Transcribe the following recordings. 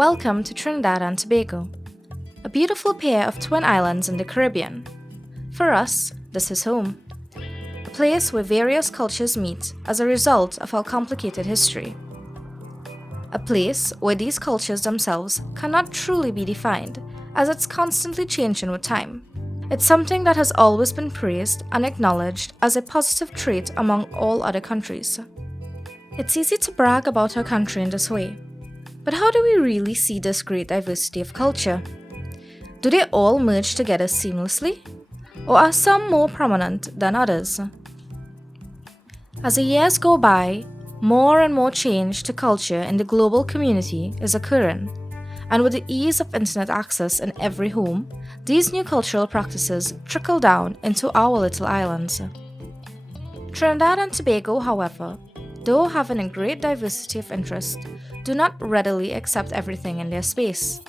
Welcome to Trinidad and Tobago, a beautiful pair of twin islands in the Caribbean. For us, this is home, a place where various cultures meet as a result of our complicated history. A place where these cultures themselves cannot truly be defined, as it's constantly changing with time. It's something that has always been praised and acknowledged as a positive trait among all other countries. It's easy to brag about our country in this way. But how do we really see this great diversity of culture? Do they all merge together seamlessly? Or are some more prominent than others? As the years go by, more and more change to culture in the global community is occurring. And with the ease of internet access in every home, these new cultural practices trickle down into our little islands. Trinidad and Tobago, however, though having a great diversity of interest, do not readily accept everything in their space.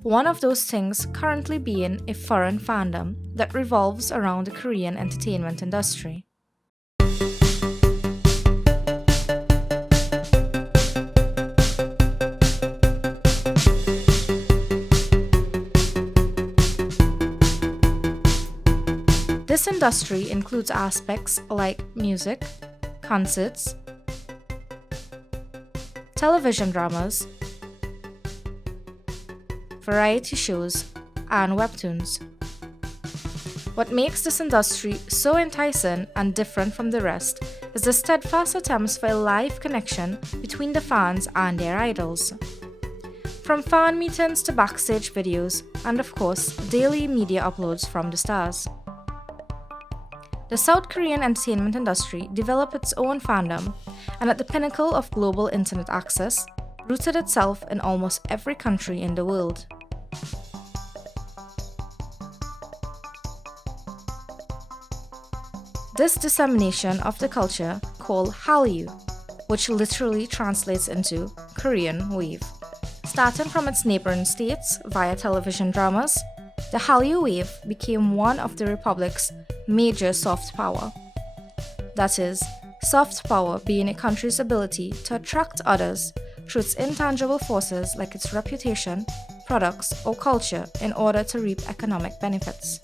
One of those things currently being a foreign fandom that revolves around the Korean entertainment industry. This industry includes aspects like music, concerts, television dramas, variety shows, and webtoons. What makes this industry so enticing and different from the rest is the steadfast attempts for a live connection between the fans and their idols. From fan meetings to backstage videos, and of course, daily media uploads from the stars. The South Korean entertainment industry developed its own fandom, and at the pinnacle of global internet access, rooted itself in almost every country in the world. This dissemination of the culture, called Hallyu, which literally translates into Korean wave. Starting from its neighboring states via television dramas, the Hallyu wave became one of the Republic's major soft power. That is, soft power being a country's ability to attract others through its intangible forces like its reputation, products, or culture in order to reap economic benefits.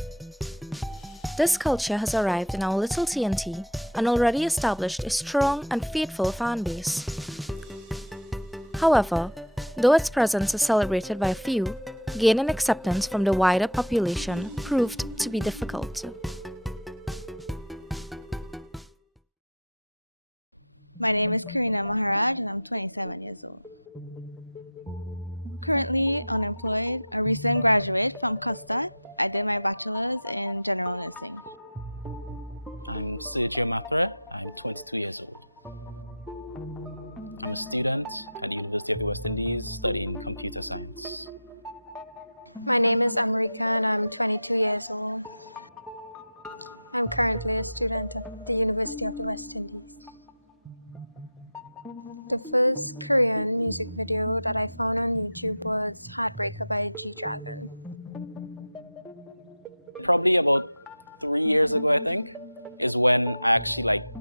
This culture has arrived in our little TNT and already established a strong and faithful fan base. However, though its presence is celebrated by a few, gaining acceptance from the wider population proved to be difficult. My name is Karina Maharaj and I'm 27 years old. Currently unemployed, a recent graduate from Custard. I did my bachelor's in general nursing. I'm Sergio Matra. I'm 22 years old. I'm a student at the University of the West Indies studying computer science. My name is America and I'm 22 years old. I'm currently a student at the University of the West Indies. The first Korean music video that I found on YouTube was Heartbreaker by G-Dragon. Probably about 3 years ago, I think, is when I actually like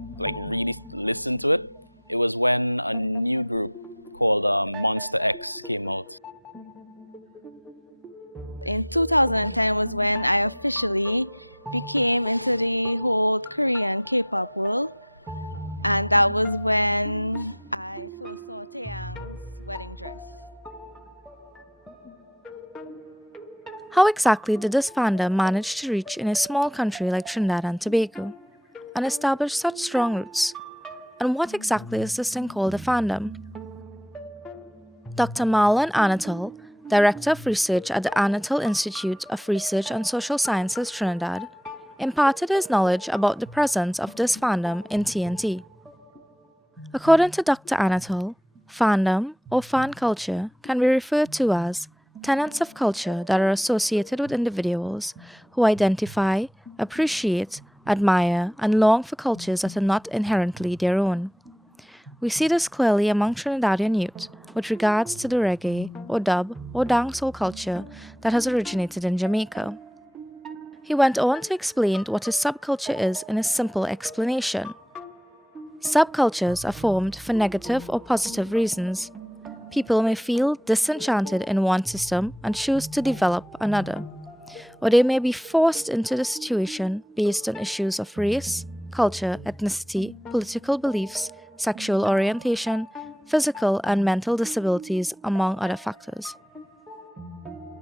really listened to it. It was when a new group called Monster X came out. In 2010 was when I officially became into the whole Korean K-pop world. And that was when I first saw Taeyang's wedding dress. How exactly did this fandom manage to reach in a small country like Trinidad and Tobago and establish such strong roots? And what exactly is this thing called a fandom? Dr. Marlon Anatol, Director of Research at the Anatol Institute of Research and Social Sciences Trinidad, imparted his knowledge about the presence of this fandom in TNT. According to Dr. Anatol, fandom or fan culture can be referred to as tenets of culture that are associated with individuals who identify, appreciate, admire, and long for cultures that are not inherently their own. We see this clearly among Trinidadian youth with regards to the reggae or dub or dancehall culture that has originated in Jamaica. He went on to explain what a subculture is in a simple explanation. Subcultures are formed for negative or positive reasons. People may feel disenchanted in one system and choose to develop another, or they may be forced into the situation based on issues of race, culture, ethnicity, political beliefs, sexual orientation, physical and mental disabilities, among other factors.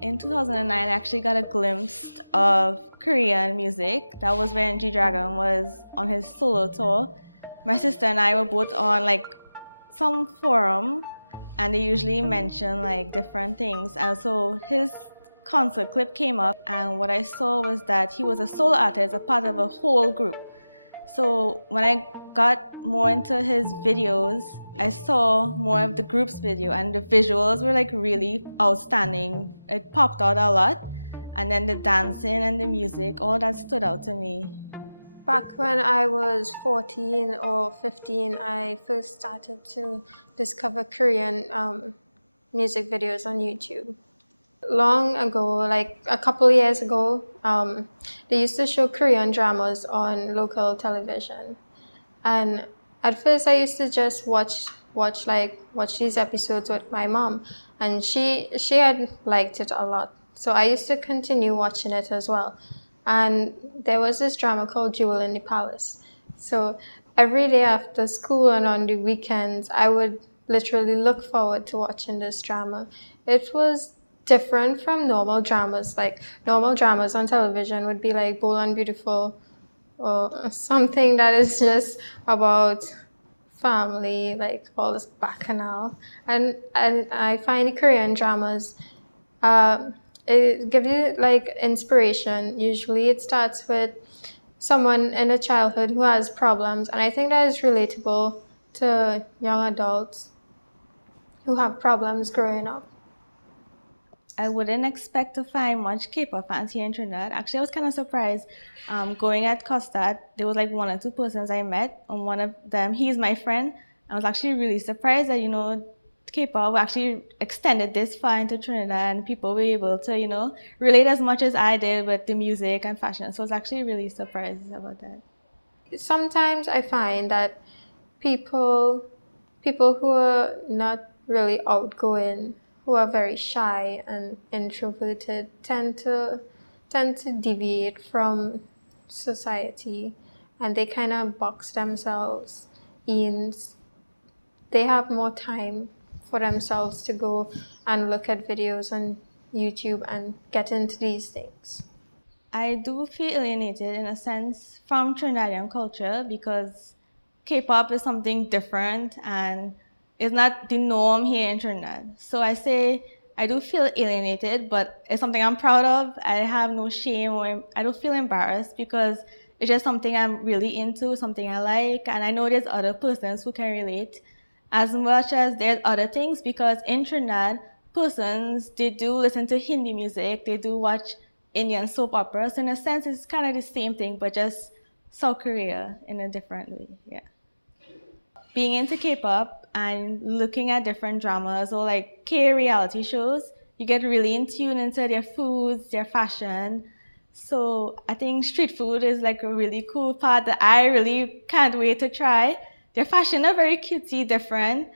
In 2009, I actually got a glimpse of Korean music. That was when G-Dragon was on his solo tour. My sister and I were both on some forum, and they usually mention different things. And so his concert clip came up, and what I saw was that he was a solo artist, a part of a whole group. So when I got more into his videos, I saw more of the group's video, and the visuals were really outstanding. It popped out a lot, and then the dancing and the music, all that stood out to me. Back when I was 14 or 15, I first started to discover Korean music videos on YouTube. Long ago, a couple years ago, they used to show Korean dramas on local television. And at first I used to just watch these episodes with my mom, and she had liked it a lot. So I used to continue watching it as well. And there was this drama called Jewel in the Palace. So every day after school and on the weekends, I would literally look forward to watching this drama. It was different from normal dramas. Normal dramas on television would be like Bold and Beautiful, or something that is just about family, all this bacchanal. And I find the Korean dramas, it gives you inspiration. Usually it starts with someone in a childhood who has problems, and I think that is relatable to young adults who have problems growing up. I wouldn't expect to find much K-pop fans here in Trinidad. Actually, I was kind of surprised. Going at Costard, there was one or two persons I met, and one of them, he's my friend. I was actually really surprised that, K-pop actually extended this far into Trinidad, and people were able to, relate as much as I did with the music and fashion. So I was actually really surprised about that. Sometimes I find that people who are not really outgoing, who are very shy and introverted, tend to deviate from society, and they kind of box themselves in. They have more time for themselves to go and look at videos on YouTube and get into these things. I do feel alienated in a sense from Trinidadian culture, because K-pop is something different and it's not the norm here in Trinidad. So I say I do feel alienated, but it's something I'm proud of. I have no shame, or I don't feel embarrassed, because it's just something I'm really into, something I like, and I know there's other persons who can relate as much as there's other things, because in Trinidad, persons, they do listen to Hindi music, they do watch Indian soap operas. So in a sense, it's kind of the same thing, but just South Korea in a different way, yeah. Being into K-pop and looking at different dramas or K-reality shows, you get really in tune into their foods, their fashion. So I think street food is a really cool part that I really can't wait to try. Their fashion are very cutesy, different.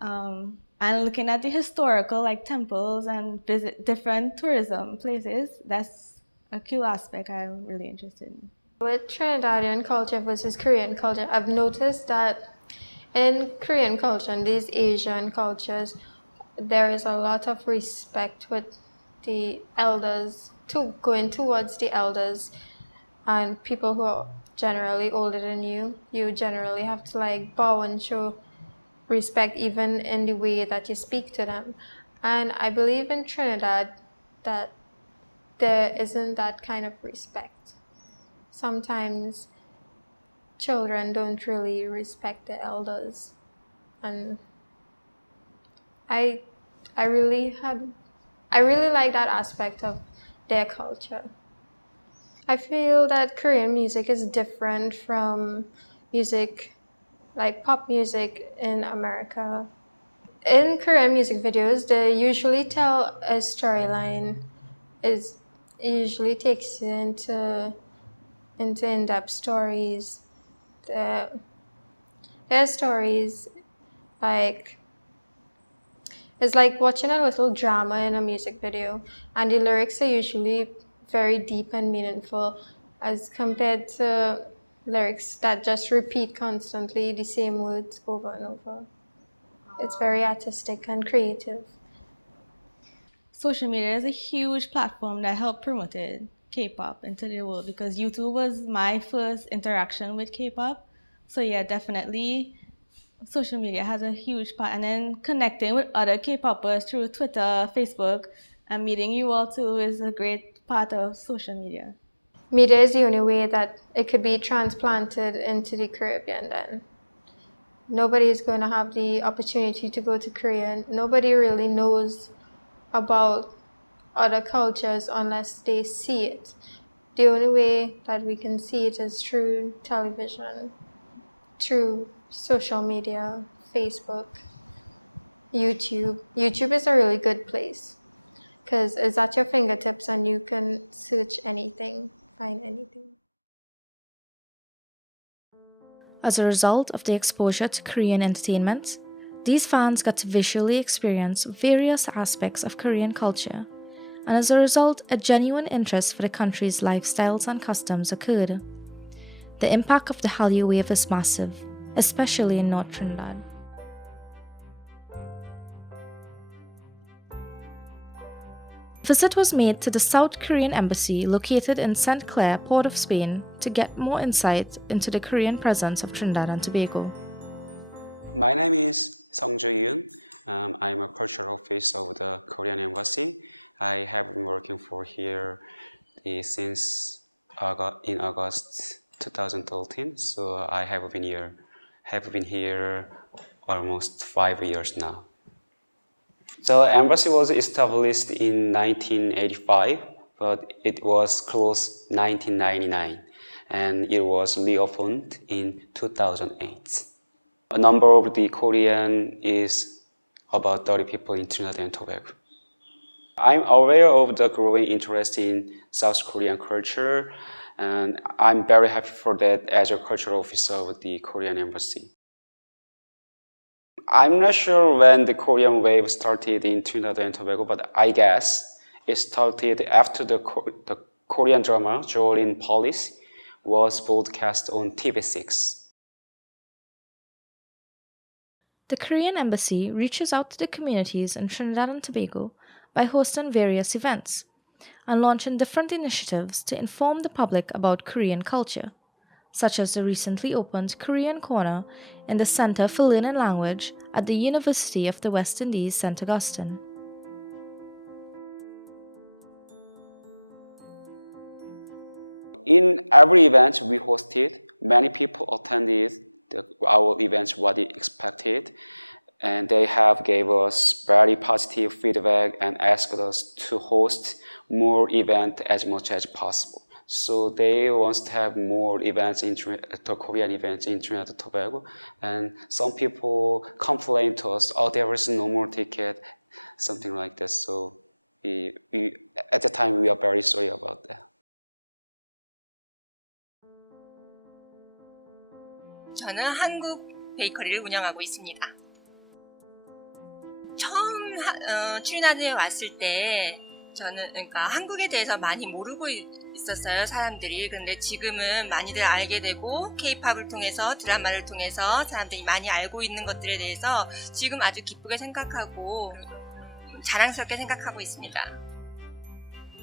And looking at the historical temples and visit different tourism places, that's a cool aspect I'm really interested in. With Trinidadian culture versus Korean culture, I've noticed that in Korean culture and these Asian cultures, there is a lot of respect with the elders, going towards the elders and people who are generally older than you. You generally have to bow and show respect even in the way that you speak to them. And I believe in Trinidad that there isn't that kind of respect. Sometimes children don't really respect the elders, and I really like that aspect of their culture. I feel that Korean music is different from music pop music in America. In Korean music videos, they usually tell a storyline. It usually takes you into in-depth stories. Their stories It's like watching a little drama in a music video, and the lyrics are usually very deep and meaningful as compared to lyrics that just repeat constantly the same words over and over. It's very artistic and creative. Social media is a huge platform that helped promoted K-pop into the world because YouTube was my first interaction with K-pop. So yeah, definitely social media has a huge part. And then connecting with other K-popers through Twitter, Facebook, and meeting you all too is a great part of social media. Media is the only way that it could be transplanted into the Caribbean then. Nobody is going to have the opportunity to go to Korea. Nobody really knows about other cultures unless they see it. The only way that we can see it is through television, through social media, Facebook, YouTube. YouTube is a really good place because it's at your fingertips and you can search anything, find anything. As a result of the exposure to Korean entertainment, these fans got to visually experience various aspects of Korean culture, and as a result, a genuine interest for the country's lifestyles and customs occurred. The impact of the Hallyu wave is massive, especially in North Trinidad. A visit was made to the South Korean embassy located in St. Clair, Port of Spain, to get more insight into the Korean presence of Trinidad and Tobago. My name is Jonghyun. I'm a cultural officer of the Korean embassy. I have been working for here since in August 2013. So I have been here almost 5 years now. The embassy was established in 1985, but it was closed 1999, and it was reopened in 2008. A number of the Korean is about 30 people in Trinidad and Tobago. I'm aware of the growing interest in South Korean culture, and I'm very happy for that as a cultural officer of the Korean embassy. I'm not sure when the Korean wave started in Trinidad and Tobago, but I guess it started after the Korean drama Jolin Police was broadcast on TV6. The Korean embassy reaches out to the communities in Trinidad and Tobago by hosting various events and launching different initiatives to inform the public about Korean culture, such as the recently opened Korean Corner in the Center for Learning Language at the University of the West Indies, St. Augustine. In every event we hosted, many people attended our events what they expected, and they have gave us very positive feedback and asked us to host more events as much as possible. So they want to have more events Korean events in Trinidad and Tobago, and some people complain to us, oh, there is no more ticket, something like this. So we at the time we are very sorry about that. 저는 한국 베이커리를 운영하고 있습니다. 처음 트리나드에 왔을 때 저는 그러니까 한국에 대해서 많이 모르고 있었어요, 사람들이. 근데 지금은 많이들 알게 되고 K-팝을 통해서 드라마를 통해서 사람들이 많이 알고 있는 것들에 대해서 지금 아주 기쁘게 생각하고 자랑스럽게 생각하고 있습니다.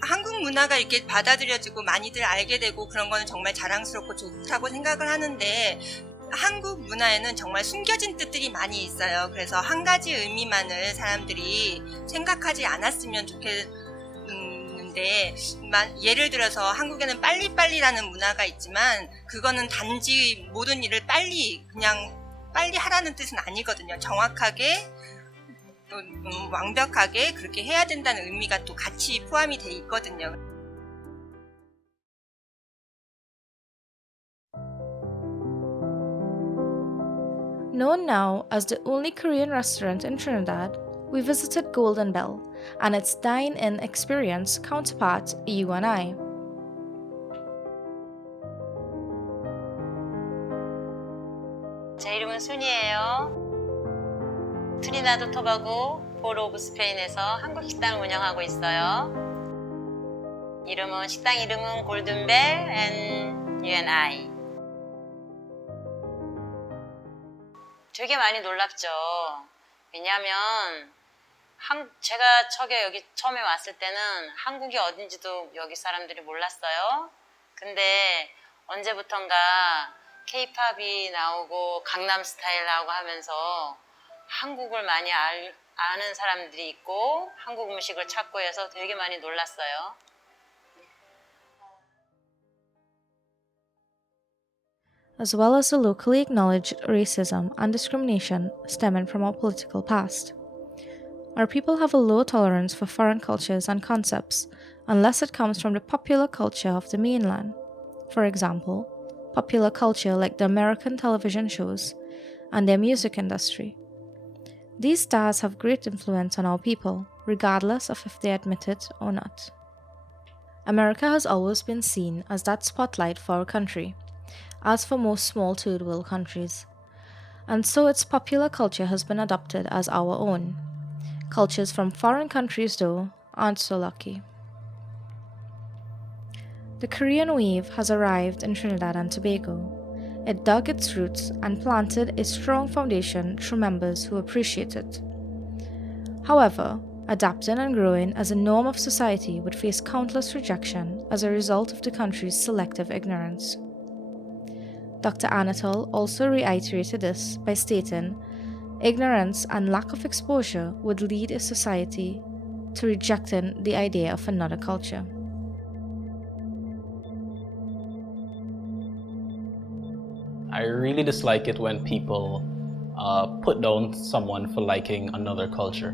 한국 문화가 이렇게 받아들여지고 많이들 알게 되고 그런 거는 정말 자랑스럽고 좋다고 생각을 하는데 한국 문화에는 정말 숨겨진 뜻들이 많이 있어요. 그래서 한 가지 의미만을 사람들이 생각하지 않았으면 좋겠는데 예를 들어서 한국에는 빨리빨리라는 문화가 있지만 그거는 단지 모든 일을 그냥 빨리 하라는 뜻은 아니거든요. 정확하게 또 완벽하게 그렇게 해야 된다는 의미가 또 같이 포함이 돼 있거든요. Known now as the only Korean restaurant in Trinidad, we visited Golden Bell and its dine-in experience counterpart, U&I. 제 이름은 순이에요. 트리나드 토바고 홀 오브 스페인에서 한국 식당을 운영하고 있어요. 식당 이름은 골든벨 앤 U&I. 되게 많이 놀랍죠. 왜냐하면 제가 여기 처음에 왔을 때는 한국이 어딘지도 여기 사람들이 몰랐어요. 근데 언제부턴가 K-팝이 나오고 강남 스타일 나오고 하면서 한국을 많이 아는 사람들이 있고 한국 음식을 찾고 해서 되게 많이 놀랐어요. As well as the locally acknowledged racism and discrimination stemming from our political past. Our people have a low tolerance for foreign cultures and concepts unless it comes from the popular culture of the mainland. For example, popular culture like the American television shows and their music industry. These stars have great influence on our people, regardless of if they admit it or not. America has always been seen as that spotlight for our country, as for most small third world countries. And so its popular culture has been adopted as our own. Cultures from foreign countries, though, aren't so lucky. The Korean wave has arrived in Trinidad and Tobago. It dug its roots and planted a strong foundation through members who appreciate it. However, adapting and growing as a norm of society would face countless rejection as a result of the country's selective ignorance. Dr. Anatol also reiterated this by stating, ignorance and lack of exposure would lead a society to rejecting the idea of another culture. I really dislike it when people put down someone for liking another culture,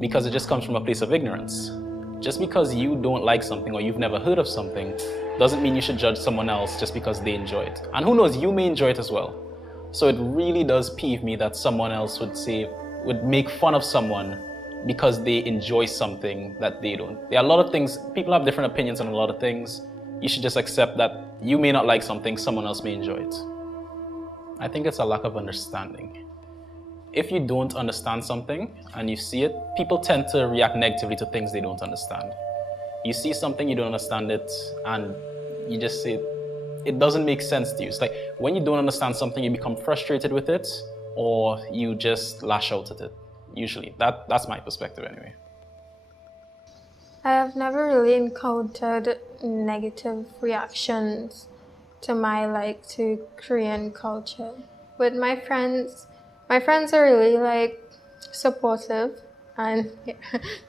because it just comes from a place of ignorance. Just because you don't like something or you've never heard of something doesn't mean you should judge someone else just because they enjoy it. And who knows, you may enjoy it as well. So it really does peeve me that someone else would make fun of someone because they enjoy something that they don't. There are a lot of things, people have different opinions on a lot of things. You should just accept that you may not like something, someone else may enjoy it. I think it's a lack of understanding. If you don't understand something and you see it, people tend to react negatively to things they don't understand. You see something, you don't understand it, and you just say, it doesn't make sense to you. It's like when you don't understand something, you become frustrated with it, or you just lash out at it. Usually, that's my perspective anyway. I have never really encountered negative reactions to to Korean culture. With my friends are really supportive, and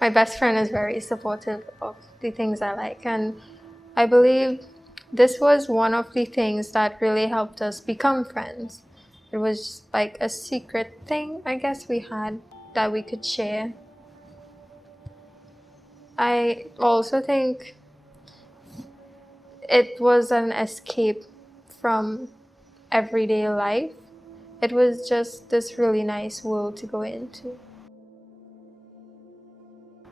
my best friend is very supportive of the things I like, and I believe this was one of the things that really helped us become friends. It was like a secret thing, I guess, we had that we could share. I also think it was an escape from everyday life. It was just this really nice world to go into.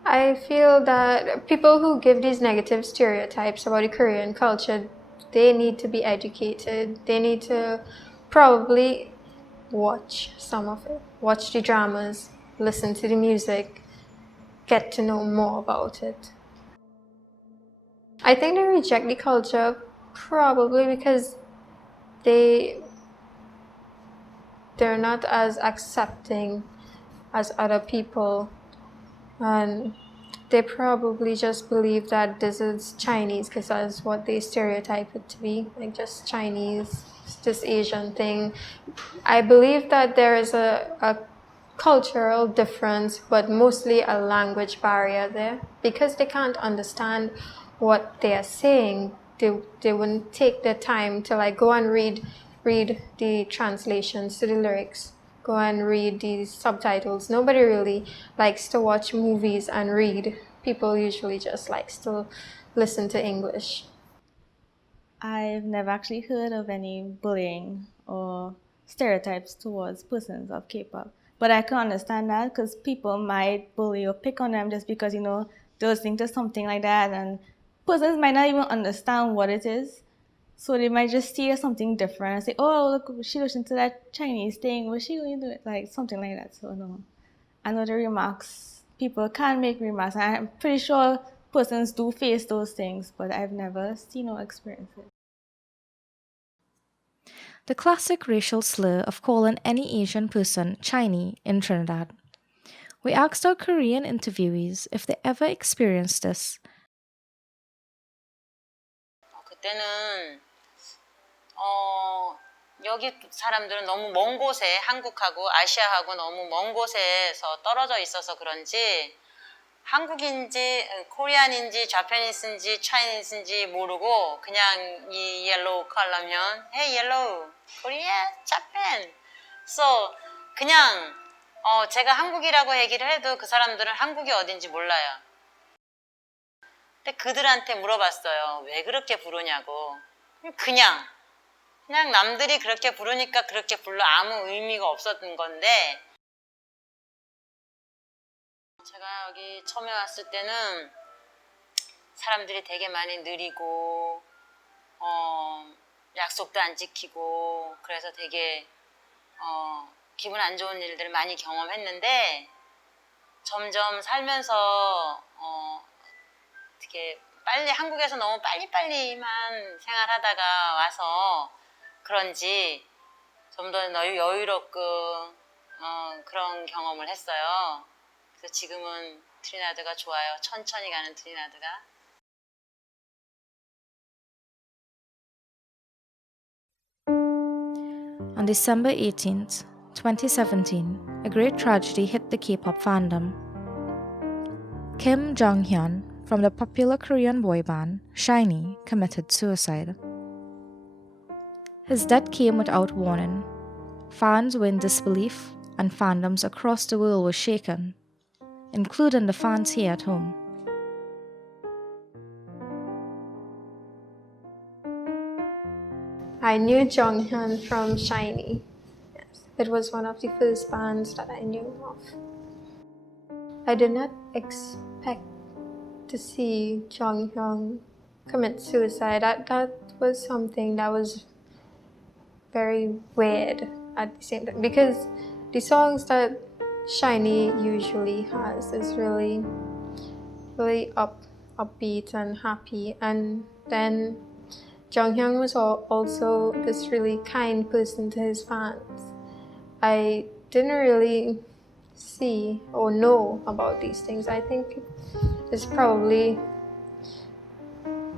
I feel that people who give these negative stereotypes about the Korean culture, they need to be educated. They need to probably watch some of it, watch the dramas, listen to the music, get to know more about it. I think they reject the culture probably because they're not as accepting as other people, and they probably just believe that this is Chinese because that's what they stereotype it to be, like just Chinese, this Asian thing. I believe that there is a cultural difference, but mostly a language barrier there, because they can't understand what they are saying. They wouldn't take the time to go and read the translations to the lyrics, go and read the subtitles. Nobody really likes to watch movies and read. People usually just likes to listen to English. I've never actually heard of any bullying or stereotypes towards persons of K-pop. But I can understand that because people might bully or pick on them just because, they're listening to something like that, and persons might not even understand what it is. So they might just see something different and say, oh, look, she listened to that Chinese thing. Was she going to do it? Like something like that. So no, I know the remarks people can make remarks. I'm pretty sure persons do face those things, but I've never seen or experienced it. The classic racial slur of calling any Asian person Chinese in Trinidad. We asked our Korean interviewees if they ever experienced this. 그때는 여기 사람들은 너무 먼 곳에 한국하고 아시아하고 너무 먼 곳에서 떨어져 있어서 그런지 한국인지 코리안인지 자파니스인지 차이니스인지 모르고 그냥 이 옐로우 컬러면 Hey 옐로우 코리아 자판 so 그냥 제가 한국이라고 얘기를 해도 그 사람들은 한국이 어딘지 몰라요. 근데 그들한테 물어봤어요. 왜 그렇게 부르냐고. 그냥 남들이 그렇게 부르니까 그렇게 불러 아무 의미가 없었던 건데 제가 여기 처음에 왔을 때는 사람들이 되게 많이 느리고 약속도 안 지키고 그래서 되게 기분 안 좋은 일들을 많이 경험했는데 점점 살면서 어떻게 빨리 한국에서 너무 빨리빨리만 생활하다가 와서 그런지 좀 더 여유롭고 그런 경험을 했어요. 그래서 지금은 트리나드가 좋아요. 천천히 가는 트리나드가. On December 18th, 2017, a great tragedy hit the K-pop fandom. Kim Jonghyun, from the popular Korean boy band SHINee, committed suicide. His death came without warning. Fans were in disbelief, and fandoms across the world were shaken, including the fans here at home. I knew Jonghyun from SHINee. Yes, it was one of the first bands that I knew of. I did not expect to see Jonghyun commit suicide. That was something that was very weird at the same time, because the songs that SHINee usually has is really upbeat and happy, and then Jonghyun was also this really kind person to his fans. I didn't really see or know about these things. I think it's probably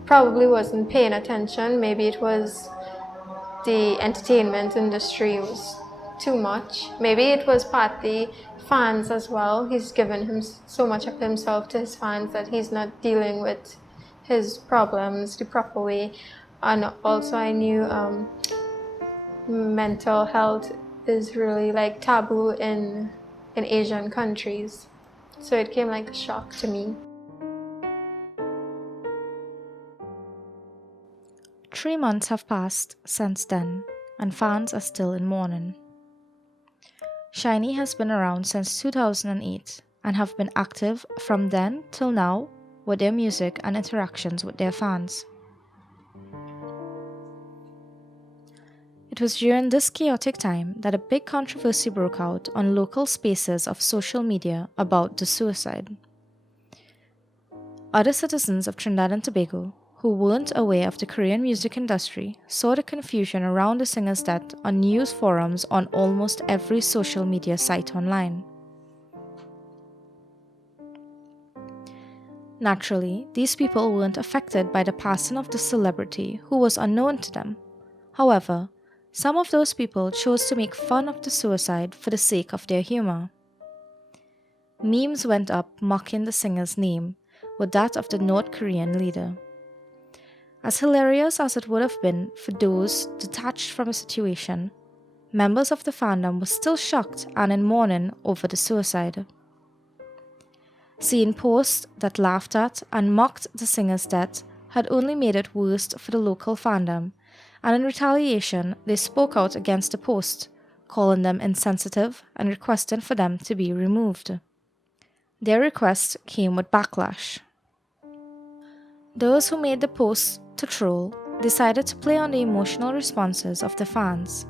wasn't paying attention. Maybe it was the entertainment industry was too much. Maybe it was partly fans as well. He's given him so much of himself to his fans that he's not dealing with his problems the proper way. And also I knew mental health is really like taboo in Asian countries. So it came like a shock to me. 3 months have passed since then, and fans are still in mourning. SHINee has been around since 2008 and have been active from then till now with their music and interactions with their fans. It was during this chaotic time that a big controversy broke out on local spaces of social media about the suicide. Other citizens of Trinidad and Tobago who weren't aware of the Korean music industry saw the confusion around the singer's death on news forums on almost every social media site online. Naturally, these people weren't affected by the passing of the celebrity who was unknown to them. However, some of those people chose to make fun of the suicide for the sake of their humor. Memes went up mocking the singer's name with that of the North Korean leader. As hilarious as it would have been for those detached from the situation, members of the fandom were still shocked and in mourning over the suicide. Seeing posts that laughed at and mocked the singer's death had only made it worse for the local fandom, and in retaliation they spoke out against the post, calling them insensitive and requesting for them to be removed. Their request came with backlash. Those who made the posts to troll decided to play on the emotional responses of the fans.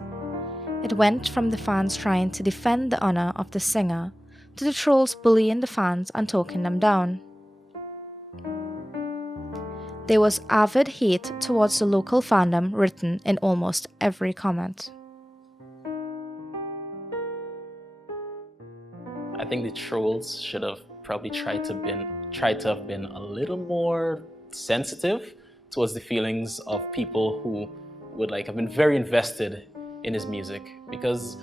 It went from the fans trying to defend the honor of the singer to the trolls bullying the fans and talking them down. There was avid hate towards the local fandom written in almost every comment. I think the trolls should have probably tried to have been a little more sensitive towards the feelings of people who would have been very invested in his music, because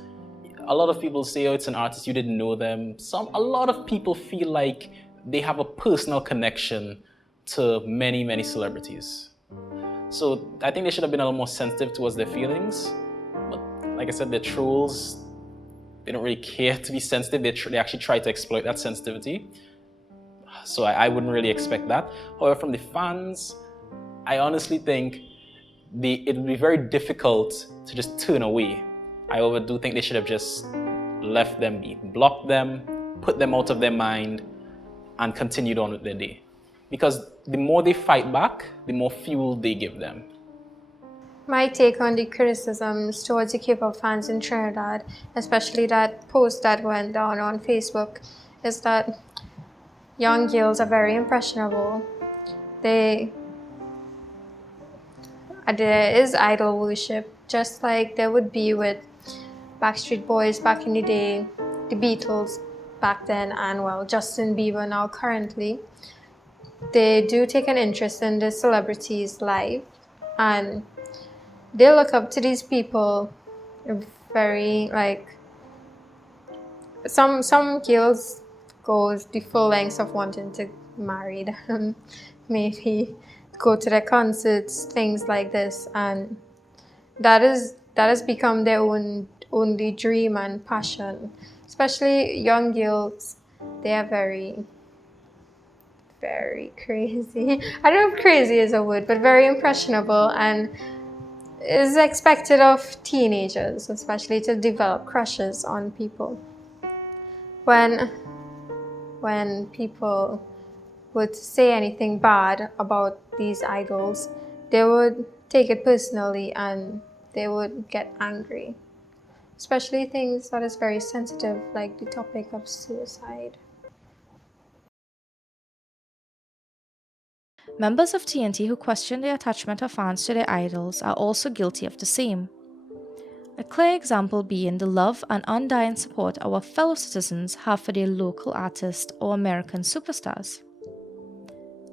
a lot of people say, oh, it's an artist, you didn't know them. A lot of people feel like they have a personal connection to many, many celebrities. So I think they should have been a little more sensitive towards their feelings. But like I said, the trolls, they don't really care to be sensitive. They actually try to exploit that sensitivity. So I wouldn't really expect that. However, from the fans, I honestly think it would be very difficult to just turn away. I do think they should have just left them be, blocked them, put them out of their mind, and continued on with their day. Because the more they fight back, the more fuel they give them. My take on the criticisms towards the K-pop fans in Trinidad, especially that post that went down on Facebook, is that young girls are very impressionable. There is idol worship, just like there would be with Backstreet Boys back in the day, the Beatles back then, and well, Justin Bieber now currently. They do take an interest in the celebrities' life, and they look up to these people very, some girls go the full lengths of wanting to marry them, maybe go to their concerts, things like this, and that has become their only dream and passion. Especially young girls, they are very, very crazy. I don't know if crazy is a word, but very impressionable, and is expected of teenagers, especially, to develop crushes on people. When people would say anything bad about these idols, they would take it personally and they would get angry. Especially things that is very sensitive, like the topic of suicide. Members of TNT who question the attachment of fans to their idols are also guilty of the same. A clear example being the love and undying support our fellow citizens have for their local artists or American superstars.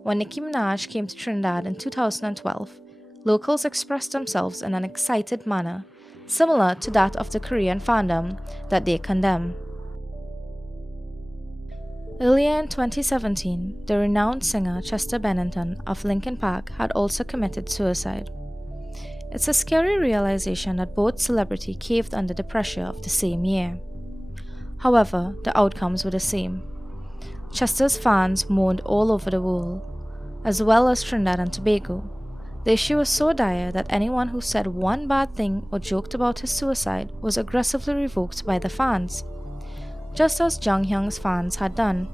When Nicki Minaj came to Trinidad in 2012, locals expressed themselves in an excited manner, similar to that of the Korean fandom that they condemn. Earlier in 2017, the renowned singer Chester Bennington of Linkin Park had also committed suicide. It's a scary realization that both celebrities caved under the pressure of the same year. However, the outcomes were the same. Chester's fans mourned all over the world, as well as Trinidad and Tobago. The issue was so dire that anyone who said one bad thing or joked about his suicide was aggressively revoked by the fans, just as Jonghyun's fans had done.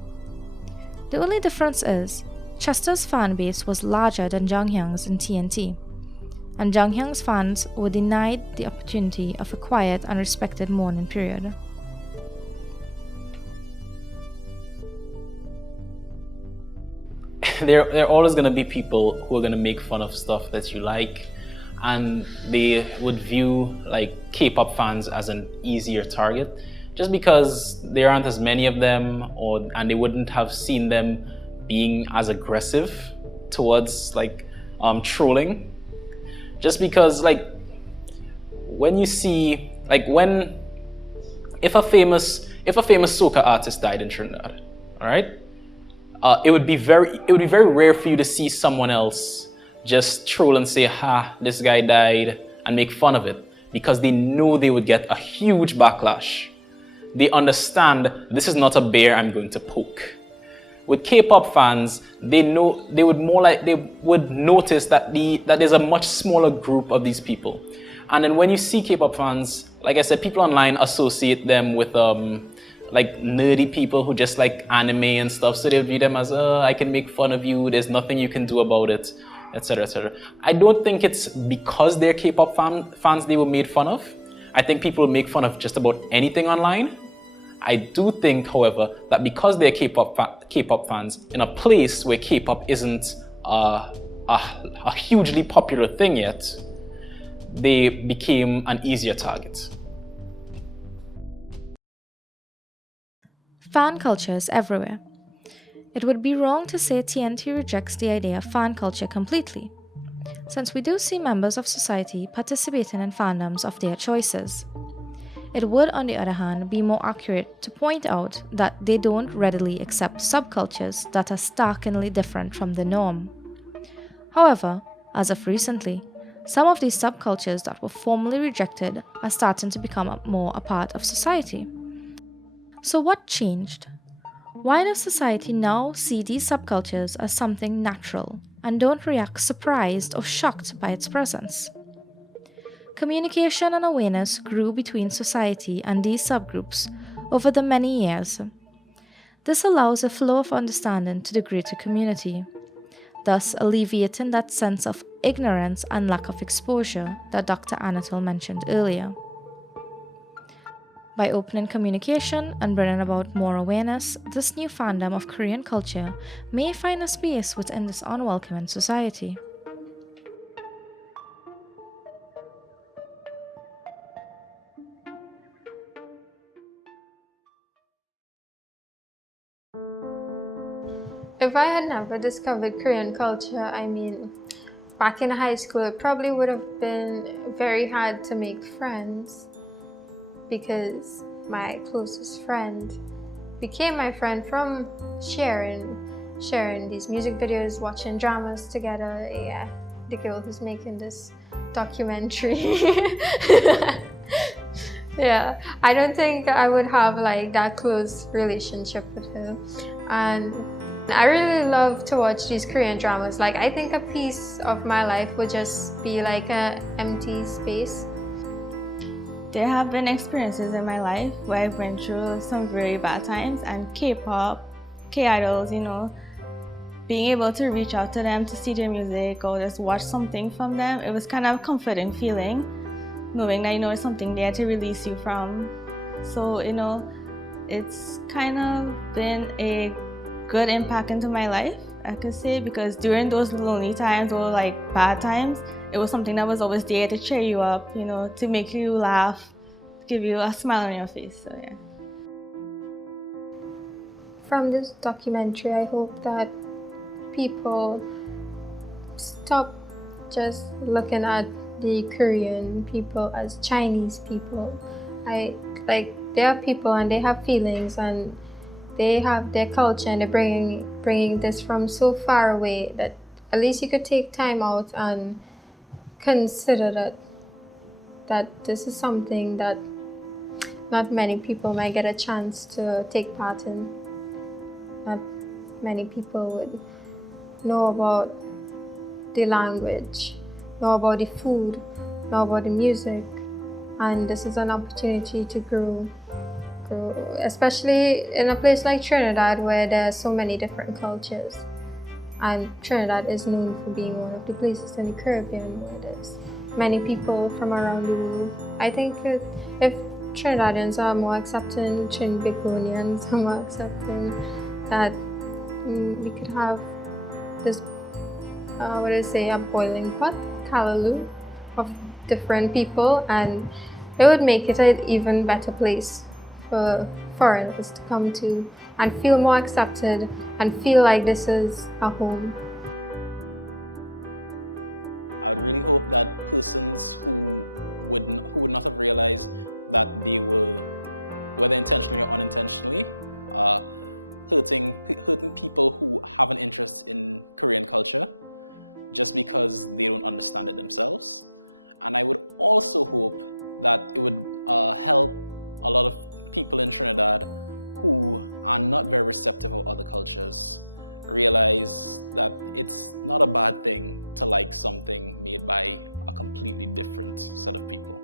The only difference is, Chester's fan base was larger than Jonghyun's in TNT, and Jonghyun's fans were denied the opportunity of a quiet and respected mourning period. There are always going to be people who are going to make fun of stuff that you like, and they would view K-pop fans as an easier target just because there aren't as many of them, and they wouldn't have seen them being as aggressive towards trolling. Just because when you see if a famous soca artist died in Trinidad, all right? It would be very rare for you to see someone else just troll and say, "Ha, this guy died," and make fun of it, because they know they would get a huge backlash. They understand this is not a bear I'm going to poke. With K-pop fans, they would notice that there's a much smaller group of these people, and then when you see K-pop fans, like I said, people online associate them with nerdy people who just like anime and stuff, so they view them as, I can make fun of you, there's nothing you can do about it, etc., etc. I don't think it's because they're K-pop fans they were made fun of. I think people make fun of just about anything online, I do think, however, that because they're K-pop fans in a place where K-pop isn't a hugely popular thing yet, they became an easier target. Fan culture is everywhere. It would be wrong to say TNT rejects the idea of fan culture completely, since we do see members of society participating in fandoms of their choices. It would, on the other hand, be more accurate to point out that they don't readily accept subcultures that are starkly different from the norm. However, as of recently, some of these subcultures that were formerly rejected are starting to become more a part of society. So what changed? Why does society now see these subcultures as something natural and don't react surprised or shocked by its presence? Communication and awareness grew between society and these subgroups over the many years. This allows a flow of understanding to the greater community, thus alleviating that sense of ignorance and lack of exposure that Dr. Anatol mentioned earlier. By opening communication and bringing about more awareness, this new fandom of Korean culture may find a space within this unwelcoming society. If I had never discovered Korean culture, back in high school, it probably would have been very hard to make friends because my closest friend became my friend from sharing these music videos, watching dramas together. Yeah, the girl who's making this documentary. Yeah, I don't think I would have like that close relationship with her. And I really love to watch these Korean dramas. Like, I think a piece of my life would just be like an empty space. There have been experiences in my life where I've went through some very bad times, and K-pop, K-idols, being able to reach out to them to see their music or just watch something from them, it was kind of a comforting feeling, knowing that there's something there to release you from. So, it's kind of been a good impact into my life, I could say, because during those lonely times or like bad times, it was something that was always there to cheer you up, to make you laugh, to give you a smile on your face. So yeah. From this documentary, I hope that people stop just looking at the Korean people as Chinese people. They are people and they have feelings and they have their culture, and they're bringing this from so far away that at least you could take time out and consider that this is something that not many people might get a chance to take part in. Not many people would know about the language, know about the food, know about the music, and this is an opportunity to grow, especially in a place like Trinidad where there are so many different cultures. And Trinidad is known for being one of the places in the Caribbean where there's many people from around the world. I think if Trinidadians are more accepting, Trinbagonians are more accepting, that we could have this, a boiling pot, callaloo, of different people, and it would make it an even better place for foreigners to come to and feel more accepted and feel like this is a home. I would really hope that persons who would not have realized that they were, whether intentionally or unintentionally, hurting people who have an interest in Korean culture just because they don't understand it themselves. And I would also hope that it would help a lot of people in Trinidad who are not very receptive of other cultures realize that it's not a bad thing to like something made by a completely different set of people.